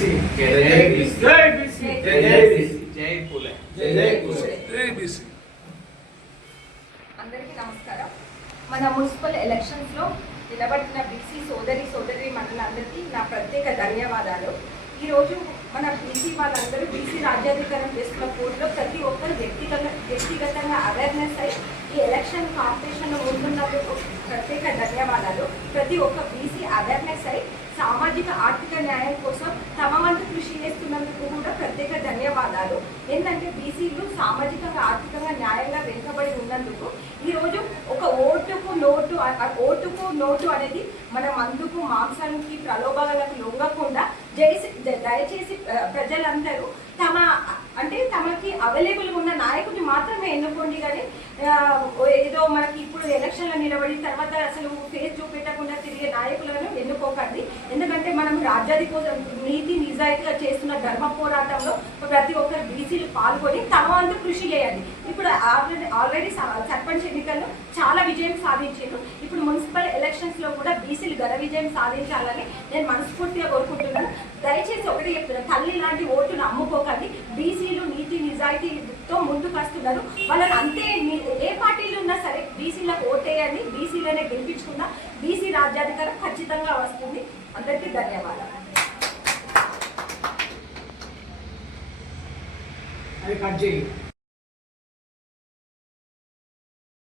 BC జై BC. జై BC జై జై బీసీ. జై పూలే జై జై పూలే. జై బీసీ అందరికీ నమస్కారం మన మున్సిపల్ ఎలక్షన్స్లో నిలబడిన బీసీ సోదరి సోదరి మండలందరికీ నా ప్రత్యేక ధన్యవాదాలు ఈ రోజు మన బీసీ వాళ్ళందరూ బీసీ రాజ్యాధికారం చేస్తున్న కోర్టులో ప్రతి ఒక్కరు వ్యక్తిగత వ్యక్తిగతంగా అవేర్నెస్ అయి ఈ ఎలక్షన్ కాంపిటీషన్ ముందున్నందుకు ప్రత్యేక ధన్యవాదాలు ప్రతి ఒక్క బీసీ సామాజిక ఆర్థిక న్యాయం కోసం తమ వంతు కృషి చేస్తున్నందుకు కూడా ప్రత్యేక ధన్యవాదాలు. ఏంటంటే బీసీలు సామాజికంగా ఆర్థికంగా న్యాయంగా వెనుకబడి ఉన్నందుకు ఈరోజు ఒక ఓటుకు నోటు ఓటుకు నోటు అనేది మన మందుకు మాంసానికి ప్రలోభాలకు లొంగకుండా జైసి దయచేసి ప్రజలందరూ తమ అంటే తమకి అవైలబుల్ ఉన్న నాయకుడిని మాత్రమే ఎన్నుకోండి కానీ ఏదో మనకి ఇప్పుడు ఎలక్షన్లో నిలబడి తర్వాత అసలు ఫేస్ చూపెట్టకుండా తిరిగే నాయకులను ఎన్నుకోకండి. ఎందుకంటే మనం రాజ్యాధి నీతి నిజాయితీగా చేస్తున్న ధర్మ పోరాటంలో ప్రతి ఒక్కరు బీసీలు పాల్గొని తమ వంతు కృషి చేయాలి. ఇప్పుడు ఆల్రెడీ ఆల్రెడీ స- సర్పంచ్ ఎన్నికల్లో చాలా విజయం సాధించారు ఇప్పుడు మున్సిపల్ ఎలక్షన్స్లో కూడా బీసీలు ఘన విజయం సాధించాలని నేను మనస్ఫూర్తిగా కోరుకుంటున్నాను. దయచేసి ఒకటి చెప్తున్నాను తల్లి లాంటి ఓటును అమ్ముకోకండి. బీసీలు నీతి నిజాయితీతో ముందుకు వస్తున్నారు వాళ్ళని అంతే ఏ పార్టీలు ఉన్నా సరే బీసీలకు ఓటేయండి బీసీలోనే గెలిపించుకున్నా బీసీ రాజ్యాధికారం ఖచ్చితంగా వస్తుంది. అందరికీ ధన్యవాదాలు. అది కట్ చేయి.